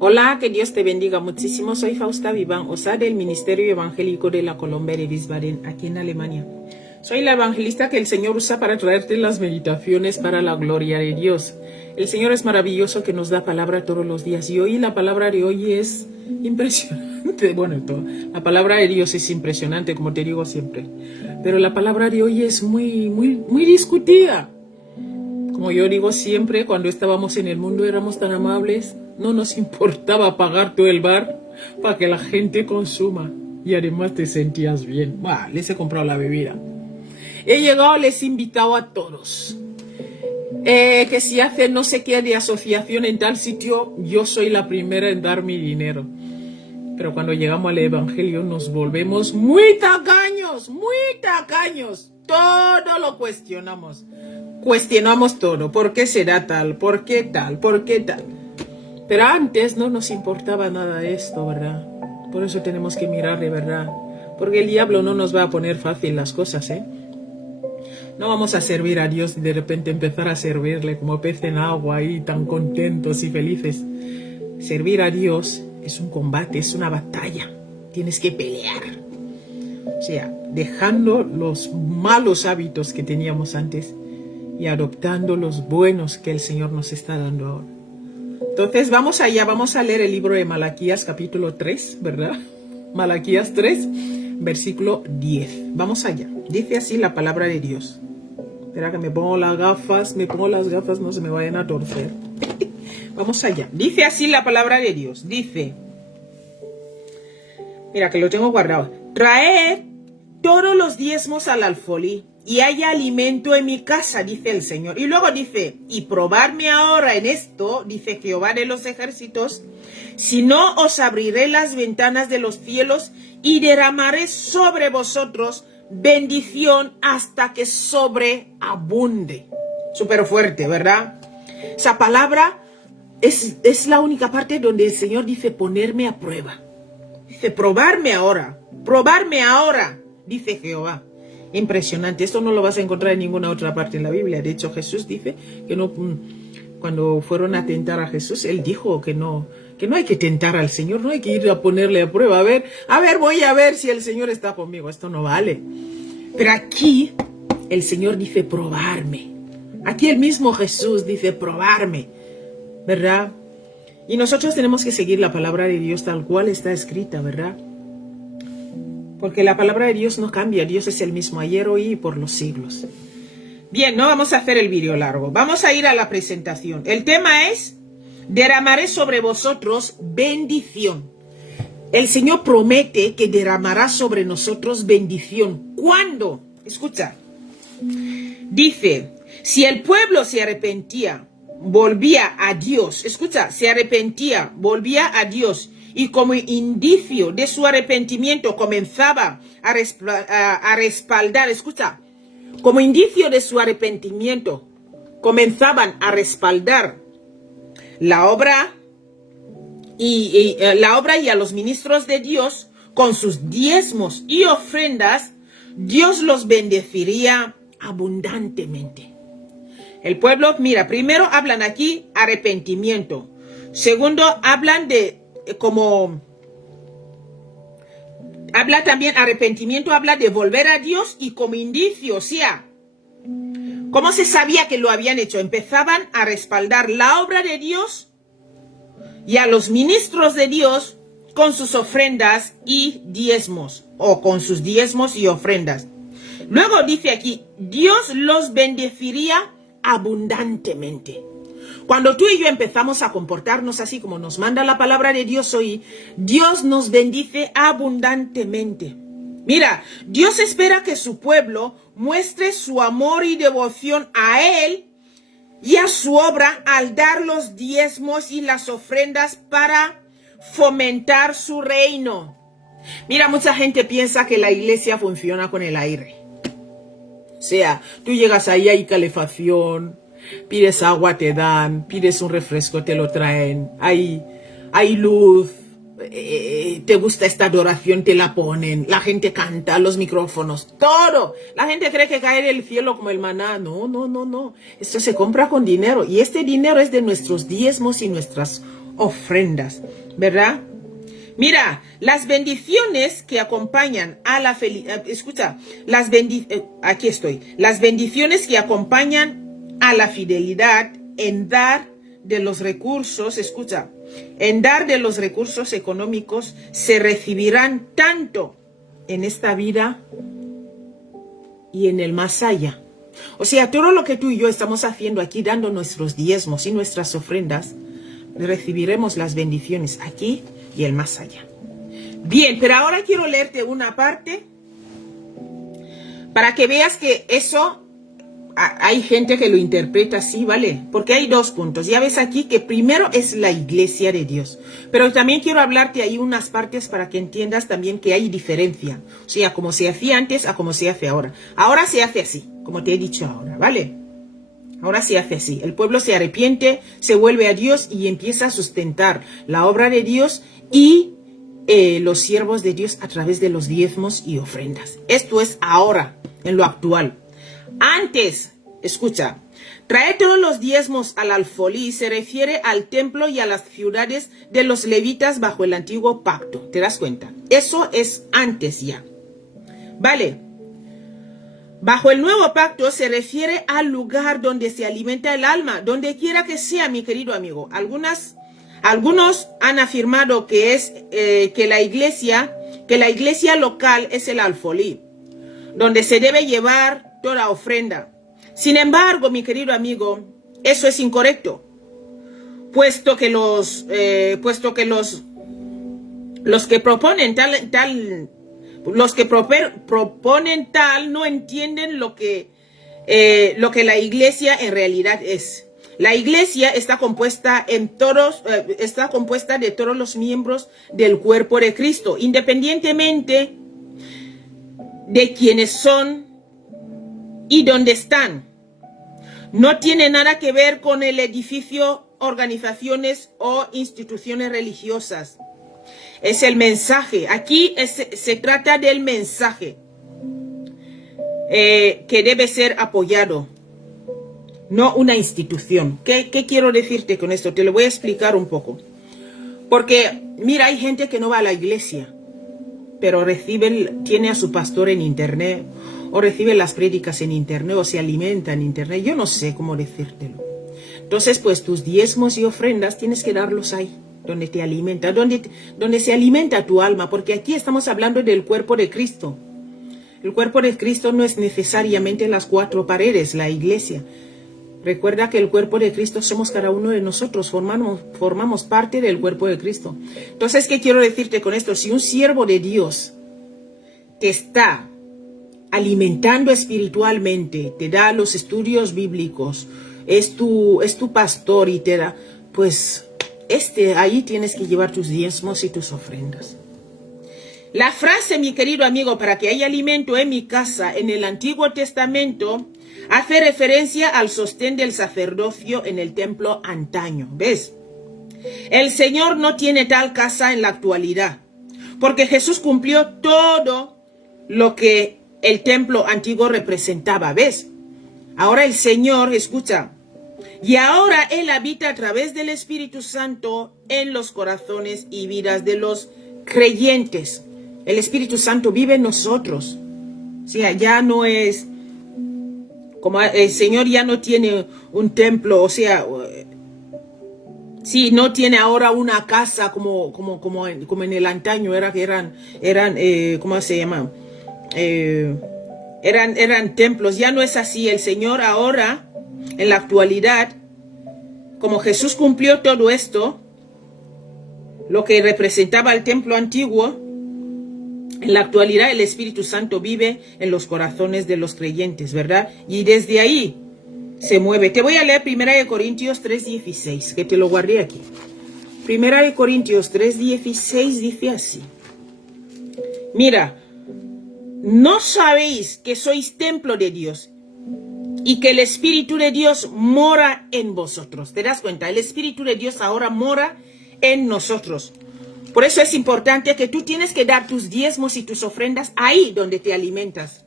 Hola, que Dios te bendiga muchísimo. Soy Fausta Vivan, OSA del Ministerio Evangélico de la Colombia de Wiesbaden, aquí en Alemania. Soy la evangelista que el Señor usa para traerte las meditaciones para la gloria de Dios. El Señor es maravilloso, que nos da palabra todos los días. Y hoy la palabra de hoy es impresionante. Bueno, la palabra de Dios es impresionante, como te digo siempre. Pero la palabra de hoy es muy discutida. Como yo digo siempre, cuando estábamos en el mundo éramos tan amables, no nos importaba pagar todo el bar para que la gente consuma. Y además te sentías bien. Les he comprado la bebida. He llegado, les he invitado a todos. Que si hacen no sé qué de asociación en tal sitio, yo soy la primera en dar mi dinero. Pero cuando llegamos al Evangelio nos volvemos muy tacaños, muy tacaños. Todo lo cuestionamos. Cuestionamos todo. ¿Por qué será tal? ¿Por qué tal? ¿Por qué tal? Pero antes no nos importaba nada de esto, ¿verdad? Por eso tenemos que mirar de verdad. Porque el diablo no nos va a poner fácil las cosas, ¿eh? No vamos a servir a Dios y de repente empezar a servirle como pez en agua y tan contentos y felices. Servir a Dios es un combate, es una batalla. Tienes que pelear. O sea, dejando los malos hábitos que teníamos antes y adoptando los buenos que el Señor nos está dando ahora. Entonces vamos allá, vamos a leer el libro de Malaquías capítulo 3, ¿verdad? Malaquías 3, versículo 10. Vamos allá. Dice así la palabra de Dios. Espera que me pongo las gafas, no se me vayan a torcer. Vamos allá. Dice así la palabra de Dios. Dice, mira que lo tengo guardado. Traed todos los diezmos al alfolí y haya alimento en mi casa, dice el Señor. Y luego dice, y probarme ahora en esto, dice Jehová de los ejércitos, si no os abriré las ventanas de los cielos y derramaré sobre vosotros bendición hasta que sobreabunde. Súper fuerte, ¿verdad? Esa palabra es la única parte donde el Señor dice ponerme a prueba. Dice probarme ahora, dice Jehová. Impresionante, esto no lo vas a encontrar en ninguna otra parte en la Biblia. De hecho, Jesús dice que no, cuando fueron a tentar a Jesús, él dijo que no hay que tentar al Señor, no hay que ir a ponerle a prueba. A ver, voy a ver si el Señor está conmigo. Esto no vale. Pero aquí el Señor dice probarme. Aquí el mismo Jesús dice probarme, ¿verdad? Y nosotros tenemos que seguir la palabra de Dios tal cual está escrita, ¿verdad? Porque la palabra de Dios no cambia. Dios es el mismo ayer, hoy y por los siglos. Bien, no vamos a hacer el vídeo largo. Vamos a ir a la presentación. El tema es, derramaré sobre vosotros bendición. El Señor promete que derramará sobre nosotros bendición. ¿Cuándo? Escucha. Dice, si el pueblo se arrepentía, volvía a Dios. Escucha, se arrepentía, volvía a Dios. Y como indicio de su arrepentimiento comenzaba a respaldar, escucha, como indicio de su arrepentimiento comenzaban a respaldar la obra y a los ministros de Dios con sus diezmos y ofrendas, Dios los bendeciría abundantemente. El pueblo, mira, primero hablan aquí arrepentimiento. Segundo, hablan de habla también arrepentimiento, habla de volver a Dios y como indicio, o sea, ¿cómo se sabía que lo habían hecho? Empezaban a respaldar la obra de Dios y a los ministros de Dios con sus ofrendas y diezmos, o con sus diezmos y ofrendas. Luego dice aquí, Dios los bendeciría abundantemente. Cuando tú y yo empezamos a comportarnos así como nos manda la palabra de Dios hoy, Dios nos bendice abundantemente. Mira, Dios espera que su pueblo muestre su amor y devoción a Él y a su obra al dar los diezmos y las ofrendas para fomentar su reino. Mira, mucha gente piensa que la iglesia funciona con el aire. O sea, tú llegas ahí, hay calefacción, pides agua, te dan, pides un refresco, te lo traen, hay luz, te gusta esta adoración, te la ponen, la gente canta, los micrófonos, todo. La gente cree que cae del cielo como el maná. No, no, no, no. Esto se compra con dinero y este dinero es de nuestros diezmos y nuestras ofrendas, ¿verdad? Mira, las bendiciones que acompañan a la felicidad, escucha, aquí estoy, las bendiciones que acompañan a la fidelidad en dar de los recursos, escucha, en dar de los recursos económicos se recibirán tanto en esta vida y en el más allá. O sea, todo lo que tú y yo estamos haciendo aquí, dando nuestros diezmos y nuestras ofrendas, recibiremos las bendiciones aquí y el más allá. Bien, pero ahora quiero leerte una parte para que veas que eso hay gente que lo interpreta así, ¿vale? Porque hay dos puntos. Ya ves aquí que primero es la iglesia de Dios. Pero también quiero hablarte ahí unas partes para que entiendas también que hay diferencia. O sea, como se hacía antes a como se hace ahora. Ahora se hace así, como te he dicho ahora, ¿vale? Ahora se hace así. El pueblo se arrepiente, se vuelve a Dios y empieza a sustentar la obra de Dios y los siervos de Dios a través de los diezmos y ofrendas. Esto es ahora, en lo actual. Antes, escucha, trae todos los diezmos al alfolí se refiere al templo y a las ciudades de los levitas bajo el antiguo pacto. ¿Te das cuenta? Eso es antes ya. Vale. Bajo el nuevo pacto se refiere al lugar donde se alimenta el alma, donde quiera que sea, mi querido amigo. Algunos han afirmado que es que la iglesia local es el alfolí, donde se debe llevar toda ofrenda. Sin embargo, mi querido amigo, eso es incorrecto, puesto que los que proponen tal no entienden lo que la iglesia en realidad es. La iglesia está compuesta de todos los miembros del cuerpo de Cristo, independientemente de quiénes son y dónde están. No tiene nada que ver con el edificio, organizaciones o instituciones religiosas. Es el mensaje. Aquí se trata del mensaje que debe ser apoyado, no una institución. ¿Qué quiero decirte con esto? Te lo voy a explicar un poco. Porque, mira, hay gente que no va a la iglesia, pero tiene a su pastor en internet, o recibe las prédicas en internet, o se alimenta en internet. Yo no sé cómo decírtelo. Entonces, pues tus diezmos y ofrendas tienes que darlos ahí, donde te alimenta, donde se alimenta tu alma, porque aquí estamos hablando del cuerpo de Cristo. El cuerpo de Cristo no es necesariamente las cuatro paredes, la iglesia. Recuerda que el cuerpo de Cristo somos cada uno de nosotros, formamos parte del cuerpo de Cristo. Entonces, ¿qué quiero decirte con esto? Si un siervo de Dios te está alimentando espiritualmente, te da los estudios bíblicos, es tu pastor y te da, pues ahí tienes que llevar tus diezmos y tus ofrendas. La frase, mi querido amigo, para que haya alimento en mi casa, en el Antiguo Testamento, hace referencia al sostén del sacerdocio en el templo antaño. ¿Ves? El Señor no tiene tal casa en la actualidad, porque Jesús cumplió todo lo que el templo antiguo representaba. ¿Ves? Ahora el Señor, escucha, y ahora Él habita a través del Espíritu Santo en los corazones y vidas de los creyentes. El Espíritu Santo vive en nosotros. O sea, ya no es como el Señor ya no tiene un templo, o sea, sí, no tiene ahora una casa como en el antaño eran ¿cómo se llama? Eran templos. Ya no es así. El Señor ahora, en la actualidad, como Jesús cumplió todo esto, lo que representaba el templo antiguo, en la actualidad el Espíritu Santo vive en los corazones de los creyentes, ¿verdad? Y desde ahí se mueve. Te voy a leer 1 Corintios 3:16, que te lo guardé aquí. 1 Corintios 3:16 dice así. Mira, ¿no sabéis que sois templo de Dios y que el Espíritu de Dios mora en vosotros? ¿Te das cuenta? El Espíritu de Dios ahora mora en nosotros. Por eso es importante que tú tienes que dar tus diezmos y tus ofrendas ahí donde te alimentas.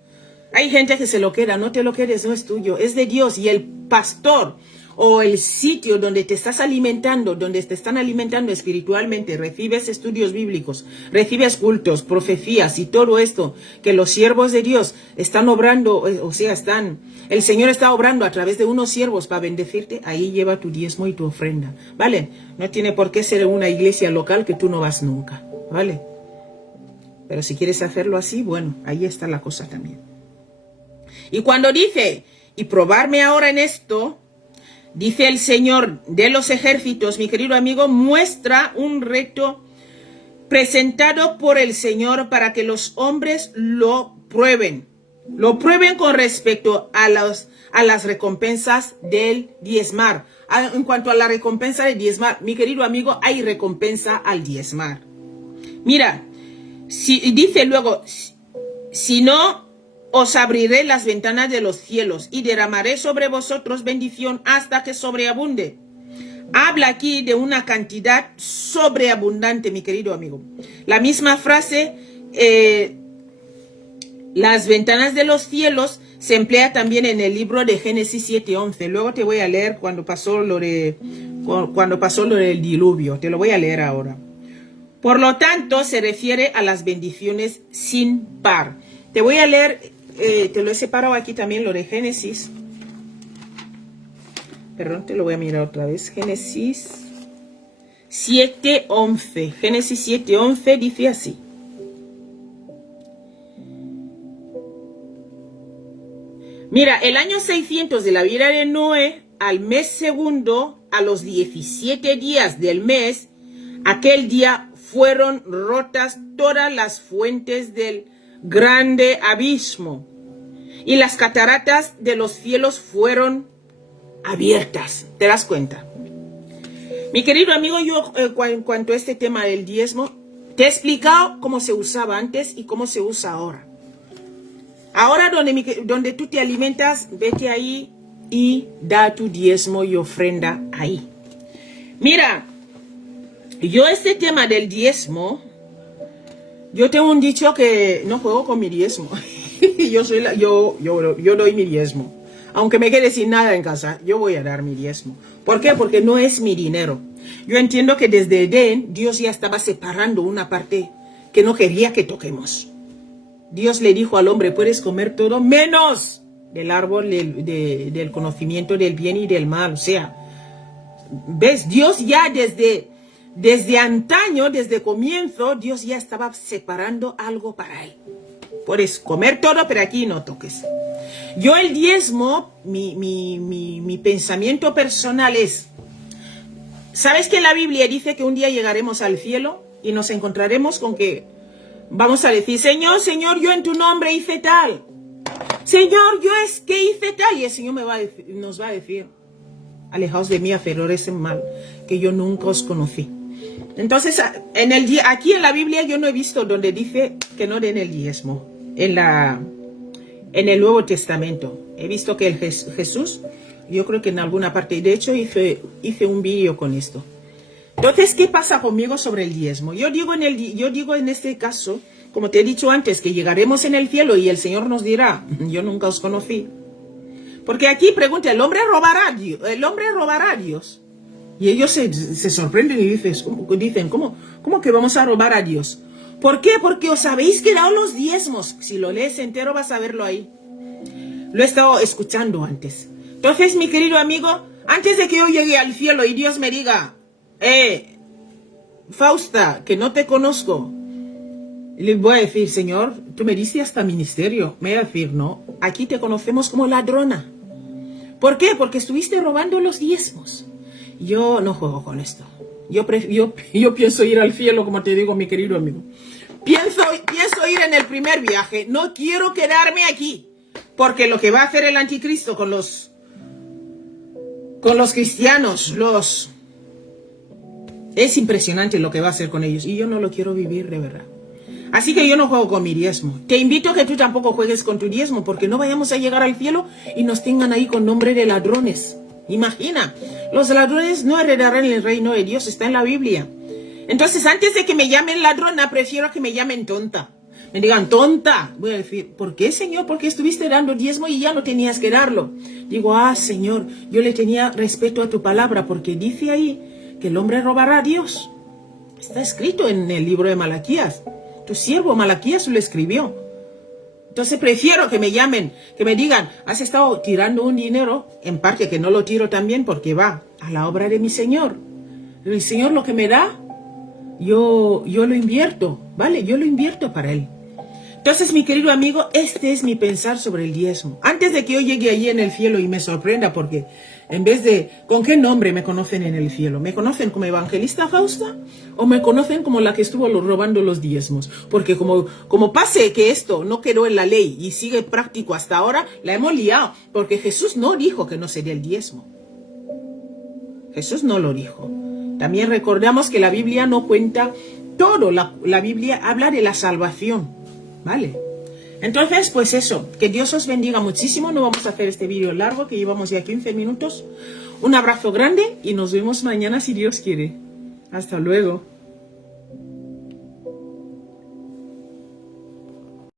Hay gente que se lo queda, no te lo quedes, no es tuyo, es de Dios. Y el pastor o el sitio donde te estás alimentando, donde te están alimentando espiritualmente, recibes estudios bíblicos, recibes cultos, profecías y todo esto, que los siervos de Dios están obrando, o sea, el Señor está obrando a través de unos siervos para bendecirte, ahí lleva tu diezmo y tu ofrenda, ¿vale? No tiene por qué ser una iglesia local que tú no vas nunca, ¿vale? Pero si quieres hacerlo así, bueno, ahí está la cosa también. Y cuando dice, y probarme ahora en esto, dice el Señor de los ejércitos, mi querido amigo, muestra un reto presentado por el Señor para que los hombres lo prueben. Lo prueben con respecto a las recompensas del diezmar. En cuanto a la recompensa del diezmar, mi querido amigo, hay recompensa al diezmar. Mira, dice luego, si no, os abriré las ventanas de los cielos y derramaré sobre vosotros bendición hasta que sobreabunde. Habla aquí de una cantidad sobreabundante, mi querido amigo. La misma frase, las ventanas de los cielos, se emplea también en el libro de Génesis 7:11. Luego te voy a leer cuando pasó lo del diluvio. Te lo voy a leer ahora. Por lo tanto, se refiere a las bendiciones sin par. Te voy a leer, te lo he separado aquí también, lo de Génesis. Perdón, te lo voy a mirar otra vez. Génesis 7:11. Génesis 7:11 dice así. Mira, el año 600 de la vida de Noé, al mes segundo, a los 17 días del mes, aquel día fueron rotas todas las fuentes del grande abismo, y las cataratas de los cielos fueron abiertas. ¿Te das cuenta? Mi querido amigo, yo en cuanto a este tema del diezmo, te he explicado cómo se usaba antes y cómo se usa ahora. Ahora donde tú te alimentas, vete ahí y da tu diezmo y ofrenda ahí. Mira, yo este tema del diezmo, yo tengo un dicho que no juego con mi diezmo. yo doy mi diezmo. Aunque me quede sin nada en casa, yo voy a dar mi diezmo. ¿Por qué? Porque no es mi dinero. Yo entiendo que desde Edén, Dios ya estaba separando una parte que no quería que toquemos. Dios le dijo al hombre, puedes comer todo menos del árbol del conocimiento del bien y del mal. O sea, ¿ves? Dios ya desde antaño, desde comienzo, Dios ya estaba separando algo para él. Puedes comer todo, pero aquí no toques. Yo el diezmo, mi pensamiento personal es, ¿sabes que la Biblia dice que un día llegaremos al cielo y nos encontraremos con que vamos a decir, Señor, yo en tu nombre hice tal. Señor, yo es que hice tal. Y el Señor nos va a decir, alejaos de mí, hacedores en mal, que yo nunca os conocí. Entonces, aquí en la Biblia yo no he visto donde dice que no den el diezmo. En el Nuevo Testamento. He visto que Jesús, yo creo que en alguna parte, de hecho hice un vídeo con esto. Entonces, ¿qué pasa conmigo sobre el diezmo? Yo digo en este caso, como te he dicho antes, que llegaremos en el cielo y el Señor nos dirá, yo nunca os conocí. Porque aquí pregunta, ¿el hombre robará a Dios? Y ellos se sorprenden y dicen, ¿cómo que vamos a robar a Dios? ¿Por qué? Porque os habéis quedado los diezmos. Si lo lees entero vas a verlo ahí. Lo he estado escuchando antes. Entonces, mi querido amigo, antes de que yo llegue al cielo y Dios me diga, Fausta, que no te conozco, le voy a decir, Señor, tú me diste hasta ministerio. Me va a decir, no, aquí te conocemos como ladrona. ¿Por qué? Porque estuviste robando los diezmos. Yo no juego con esto. Yo pienso ir al cielo, como te digo, mi querido amigo. Pienso ir en el primer viaje. No quiero quedarme aquí. Porque lo que va a hacer el anticristo con los cristianos, es impresionante lo que va a hacer con ellos. Y yo no lo quiero vivir de verdad. Así que yo no juego con mi diezmo. Te invito a que tú tampoco juegues con tu diezmo, porque no vayamos a llegar al cielo y nos tengan ahí con nombre de ladrones. Imagina, los ladrones no heredarán el reino de Dios, está en la Biblia. Entonces, antes de que me llamen ladrona, prefiero que me llamen tonta. Me digan, tonta. Voy a decir, ¿por qué, Señor? Porque estuviste dando diezmo y ya no tenías que darlo. Digo, Señor, yo le tenía respeto a tu palabra, porque dice ahí que el hombre robará a Dios. Está escrito en el libro de Malaquías. Tu siervo Malaquías lo escribió. Entonces prefiero que me llamen, que me digan, has estado tirando un dinero, en parte que no lo tiro también porque va a la obra de mi Señor. El Señor lo que me da, yo lo invierto, ¿vale? Yo lo invierto para Él. Entonces, mi querido amigo, este es mi pensar sobre el diezmo. Antes de que yo llegue allí en el cielo y me sorprenda, porque en vez de, ¿con qué nombre me conocen en el cielo? ¿Me conocen como Evangelista Fausta? ¿O me conocen como la que estuvo robando los diezmos? Porque como pase que esto no quedó en la ley y sigue práctico hasta ahora, la hemos liado. Porque Jesús no dijo que no sería el diezmo. Jesús no lo dijo. También recordamos que la Biblia no cuenta todo. La Biblia habla de la salvación. ¿Vale? Entonces, pues eso, que Dios os bendiga muchísimo. No vamos a hacer este vídeo largo, que llevamos ya 15 minutos. Un abrazo grande y nos vemos mañana si Dios quiere. Hasta luego.